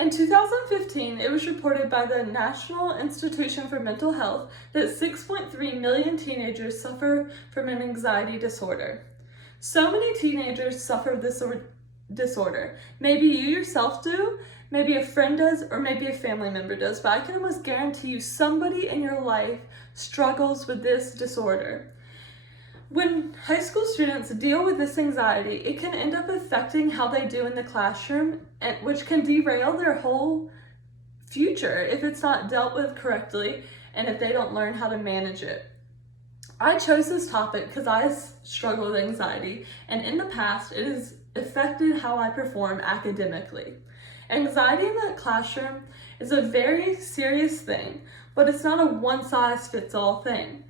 In 2015, it was reported by the National Institution for Mental Health that 6.3 million teenagers suffer from an anxiety disorder. So many teenagers suffer this disorder. Maybe you yourself do, maybe a friend does, or maybe a family member does, but I can almost guarantee you somebody in your life struggles with this disorder. When high school students deal with this anxiety, it can end up affecting how they do in the classroom, which can derail their whole future if it's not dealt with correctly and if they don't learn how to manage it. I chose this topic because I struggle with anxiety, and in the past, it has affected how I perform academically. Anxiety in the classroom is a very serious thing, but it's not a one-size-fits-all thing.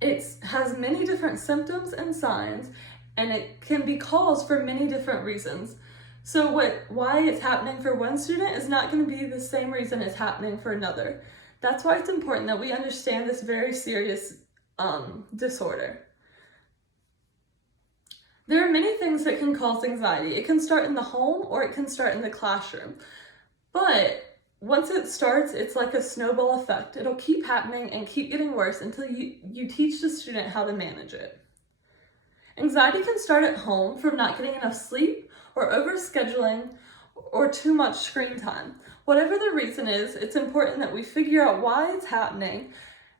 It has many different symptoms and signs, and it can be caused for many different reasons. So why it's happening for one student is not going to be the same reason it's happening for another. That's why it's important that we understand this very serious disorder. There are many things that can cause anxiety. It can start in the home or it can start in the classroom. But once it starts, it's like a snowball effect. It'll keep happening and keep getting worse until you teach the student how to manage it. Anxiety can start at home from not getting enough sleep or overscheduling or too much screen time. Whatever the reason is, it's important that we figure out why it's happening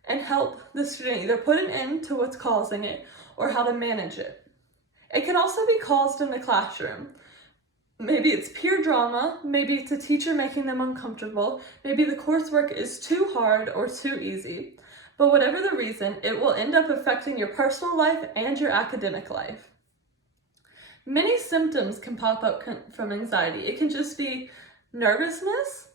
and help the student either put an end to what's causing it or how to manage it. It can also be caused in the classroom. Maybe it's peer drama, maybe it's a teacher making them uncomfortable, maybe the coursework is too hard or too easy. But whatever the reason, it will end up affecting your personal life and your academic life. Many symptoms can pop up from anxiety. It can just be nervousness,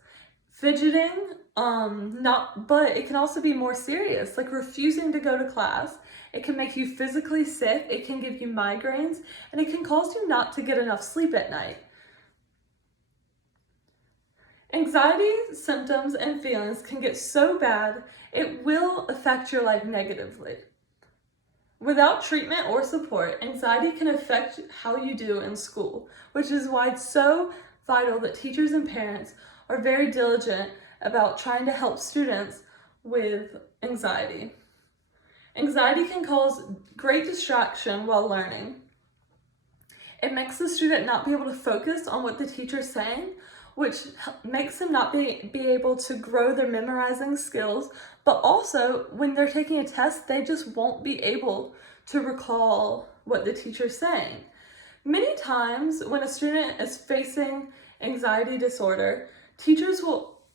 fidgeting, but it can also be more serious, like refusing to go to class. It can make you physically sick, it can give you migraines, and it can cause you not to get enough sleep at night. Anxiety symptoms and feelings can get so bad, it will affect your life negatively. Without treatment or support, anxiety can affect how you do in school, which is why it's so vital that teachers and parents are very diligent about trying to help students with anxiety. Anxiety can cause great distraction while learning. It makes the student not be able to focus on what the teacher's saying, which makes them not be able to grow their memorizing skills, but also when they're taking a test, they just won't be able to recall what the teacher's saying. Many times when a student is facing anxiety disorder, teachers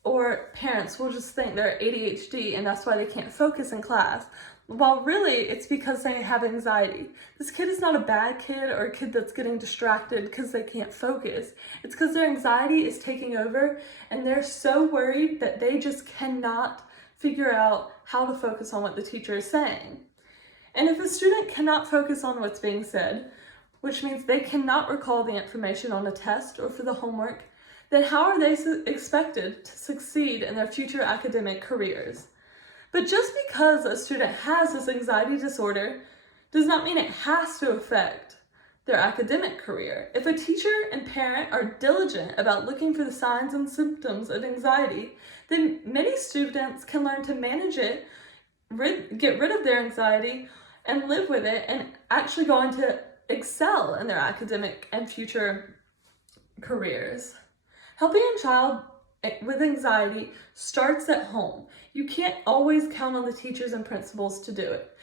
or parents will just think they're ADHD and that's why they can't focus in class. While really, it's because they have anxiety. This kid is not a bad kid or a kid that's getting distracted because they can't focus. It's because their anxiety is taking over and they're so worried that they just cannot figure out how to focus on what the teacher is saying. And if a student cannot focus on what's being said, which means they cannot recall the information on a test or for the homework, then how are they expected to succeed in their future academic careers? But just because a student has this anxiety disorder does not mean it has to affect their academic career. If a teacher and parent are diligent about looking for the signs and symptoms of anxiety, then many students can learn to manage it, get rid of their anxiety, and live with it, and actually go on to excel in their academic and future careers. Helping a child with anxiety starts at home. You can't always count on the teachers and principals to do it.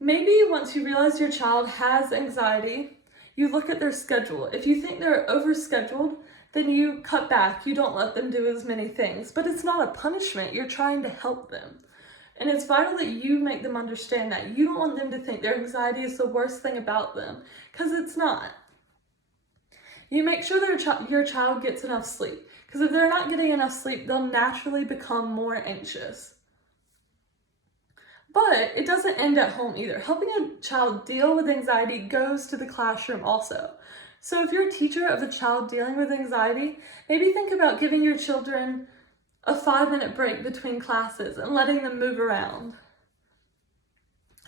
Maybe once you realize your child has anxiety, you look at their schedule. If you think they're overscheduled, then you cut back. You don't let them do as many things. But it's not a punishment. You're trying to help them. And it's vital that you make them understand that. You don't want them to think their anxiety is the worst thing about them, because it's not. You make sure that your child gets enough sleep. Because if they're not getting enough sleep, they'll naturally become more anxious. But it doesn't end at home either. Helping a child deal with anxiety goes to the classroom also. So if you're a teacher of a child dealing with anxiety, maybe think about giving your children a 5-minute break between classes and letting them move around.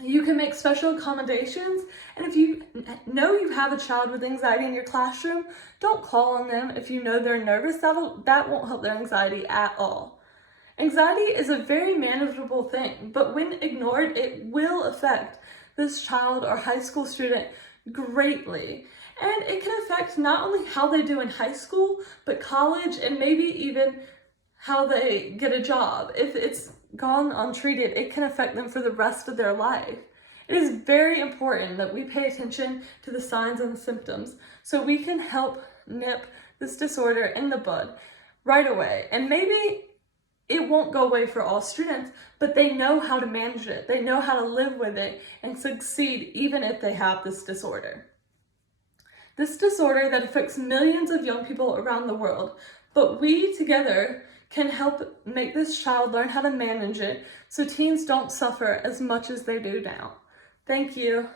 You can make special accommodations, and if you know you have a child with anxiety in your classroom, don't call on them if you know they're nervous. That won't help their anxiety at all. Anxiety is a very manageable thing, but when ignored, it will affect this child or high school student greatly. And it can affect not only how they do in high school, but college, and maybe even how they get a job. If it's gone untreated, it can affect them for the rest of their life. It is very important that we pay attention to the signs and the symptoms so we can help nip this disorder in the bud right away. And maybe it won't go away for all students, but they know how to manage it. They know how to live with it and succeed even if they have this disorder. This disorder that affects millions of young people around the world, but we together can help make this child learn how to manage it so teens don't suffer as much as they do now. Thank you.